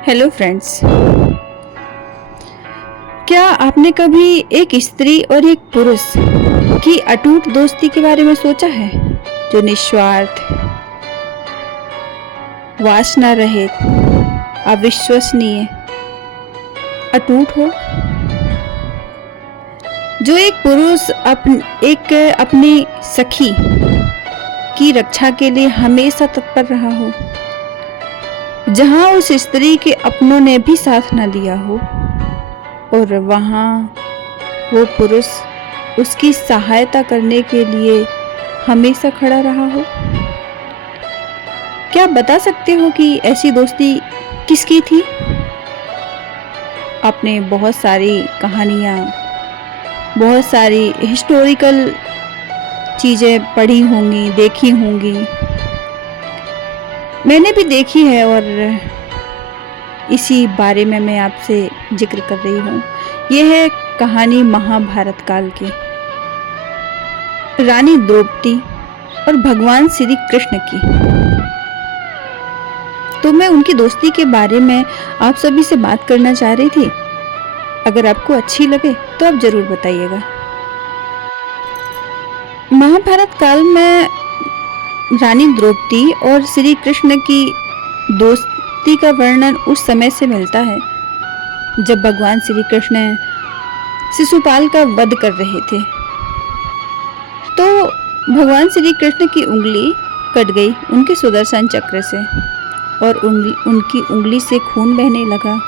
Hello friends. क्या आपने कभी एक स्त्री और एक पुरुष की अटूट दोस्ती के बारे में सोचा है, जो निस्वार्थ, वासना रहित, अविश्वसनीय, अटूट हो? जो एक पुरुष अपनी सखी की रक्षा के लिए हमेशा तत्पर रहा हो, जहां उस स्त्री के अपनों ने भी साथ न दिया हो, और वहां वो पुरुष उसकी सहायता करने के लिए हमेशा खड़ा रहा हो। क्या आप बता सकते हो कि ऐसी दोस्ती किसकी थी? आपने बहुत सारी कहानियाँ, बहुत सारी हिस्टोरिकल चीज़ें पढ़ी होंगी, देखी होंगी। मैंने भी देखी है और इसी बारे में मैं आपसे जिक्र कर रही हूँ। यह है कहानी महाभारत काल की, रानी द्रौपदी और भगवान श्री कृष्ण की। तो मैं उनकी दोस्ती के बारे में आप सभी से बात करना चाह रही थी। अगर आपको अच्छी लगे तो आप जरूर बताइएगा। महाभारत काल में रानी द्रौपदी और श्री कृष्ण की दोस्ती का वर्णन उस समय से मिलता है जब भगवान श्री कृष्ण शिशुपाल का वध कर रहे थे। तो भगवान श्री कृष्ण की उंगली कट गई उनके सुदर्शन चक्र से, और उनकी उंगली से खून बहने लगा।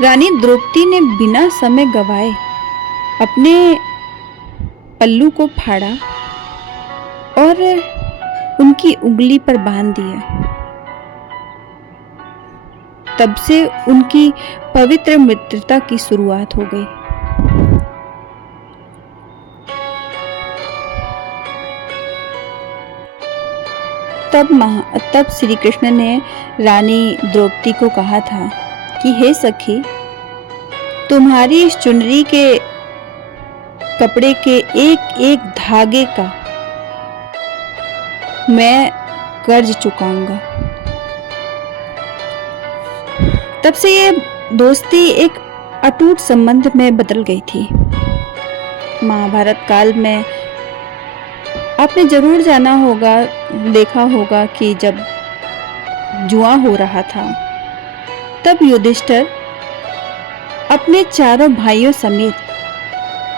रानी द्रौपदी ने बिना समय गवाए अपने पल्लू को फाड़ा और उनकी उंगली पर बांध दिया। तब से उनकी पवित्र मित्रता की शुरुआत हो गई। तब श्री कृष्ण ने रानी द्रौपदी को कहा था कि हे सखी, तुम्हारी इस चुनरी के कपड़े के एक एक धागे का मैं कर्ज चुकाऊंगा। तब से ये दोस्ती एक अटूट संबंध में बदल गई थी। महाभारत काल में आपने जरूर जाना होगा, देखा होगा कि जब जुआ हो रहा था, तब युधिष्ठिर अपने चारों भाइयों समेत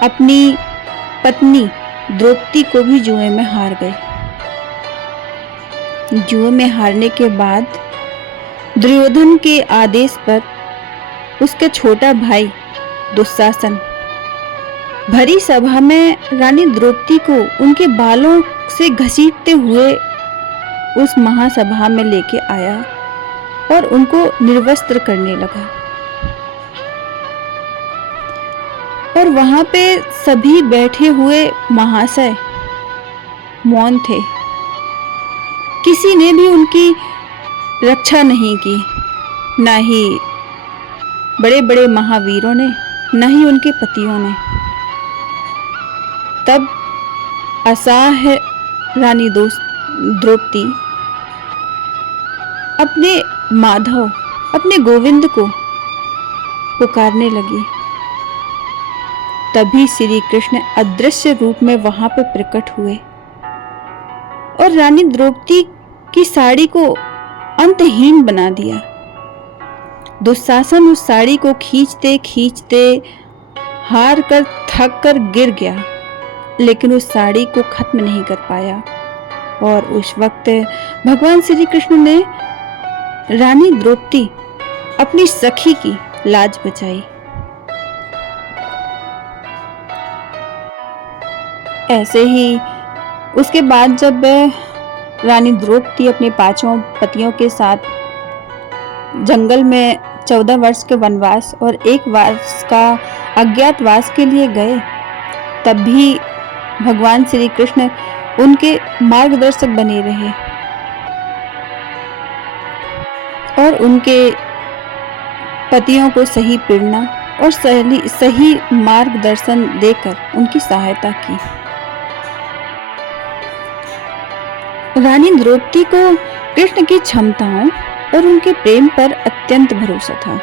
अपनी पत्नी द्रौपदी को भी जुए में हार गए। जुए में हारने के बाद दुर्योधन के आदेश पर उसका छोटा भाई दुशासन भरी सभा में रानी द्रौपदी को उनके बालों से घसीटते हुए उस महासभा में लेके आया और उनको निर्वस्त्र करने लगा। और वहां पे सभी बैठे हुए महाशय मौन थे। किसी ने भी उनकी रक्षा नहीं की, ना ही बड़े बड़े महावीरों ने, ना ही उनके पतियों ने। तब असहाय रानी द्रौपदी अपने माधव, अपने गोविंद को पुकारने लगी। तभी श्री कृष्ण अदृश्य रूप में वहां पर प्रकट हुए और रानी द्रौपदी की साड़ी को अंतहीन बना दिया। दुशासन उस साड़ी को खींचते खींचते हार कर थक कर गिर गया, लेकिन उस साड़ी को खत्म नहीं कर पाया। और उस वक्त भगवान श्री कृष्ण ने रानी द्रौपदी अपनी सखी की लाज बचाई। ऐसे ही उसके बाद जब रानी द्रौपदी अपने 5 पतियों के साथ जंगल में 14 वर्ष के वनवास और 1 वर्ष का अज्ञातवास के लिए गए, तब भी भगवान श्री कृष्ण उनके मार्गदर्शक बने रहे और उनके पतियों को सही प्रेरणा और सही मार्गदर्शन देकर उनकी सहायता की। रानी द्रौपदी को कृष्ण की क्षमताओं और उनके प्रेम पर अत्यंत भरोसा था।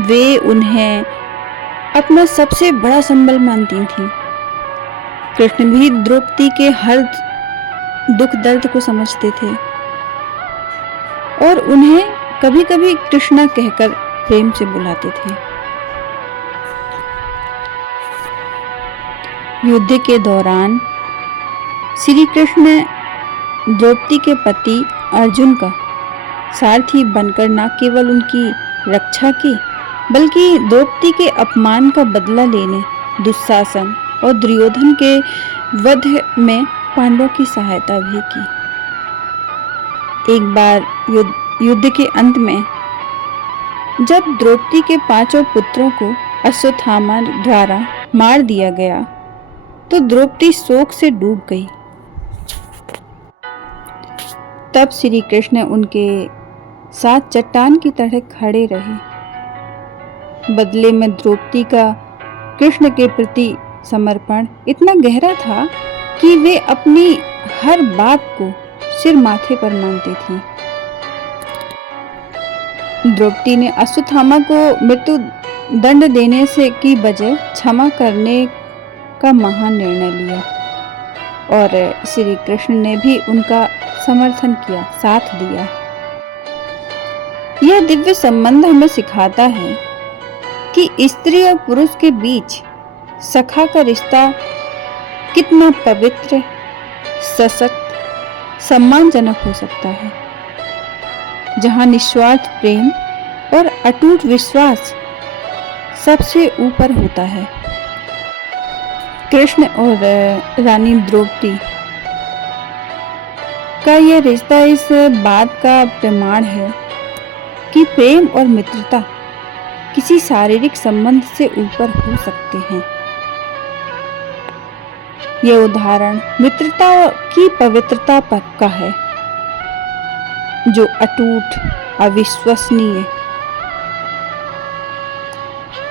वे उन्हें अपना सबसे बड़ा संबल मानती थीं। कृष्ण भी द्रौपदी के हर दुख दर्द को समझते थे और उन्हें कभी-कभी कृष्णा कहकर प्रेम से बुलाते थे। युद्ध के दौरान श्री कृष्ण द्रौपदी के पति अर्जुन का सारथी बनकर न केवल उनकी रक्षा की, बल्कि द्रौपदी के अपमान का बदला लेने दुशासन और दुर्योधन के वध में पांडवों की सहायता भी की। एक बार युद्ध के अंत में जब द्रौपदी के 5 पुत्रों को अश्वत्थामा द्वारा मार दिया गया तो द्रौपदी शोक से डूब गई। तब श्री कृष्ण उनके साथ चट्टान की तरह खड़े रहे। बदले में द्रौपदी का कृष्ण के प्रति समर्पण इतना गहरा था कि वे अपनी हर बात को सिर माथे पर मानती थी। द्रौपदी ने अश्वत्थामा को मृत्यु दंड देने से की बजाय क्षमा करने का महान निर्णय लिया और श्री कृष्ण ने भी उनका समर्थन किया, साथ दिया। यह दिव्य संबंध हमें सिखाता है कि स्त्री और पुरुष के बीच सखा का रिश्ता कितना पवित्र, सशक्त, सम्मानजनक हो सकता है, जहां निस्वार्थ प्रेम और अटूट विश्वास सबसे ऊपर होता है। कृष्ण और रानी द्रौपदी का यह रिश्ता इस बात का प्रमाण है कि प्रेम और मित्रता किसी शारीरिक संबंध से ऊपर हो सकते हैं। यह उदाहरण मित्रता की पवित्रता पर का है, जो अटूट, अविश्वसनीय,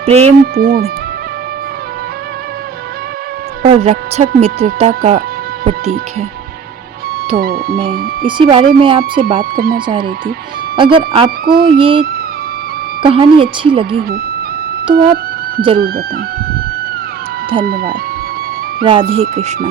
प्रेमपूर्ण और रक्षक मित्रता का प्रतीक है। तो मैं इसी बारे में आपसे बात करना चाह रही थी। अगर आपको ये कहानी अच्छी लगी हो तो आप ज़रूर बताएं। धन्यवाद। राधे कृष्णा।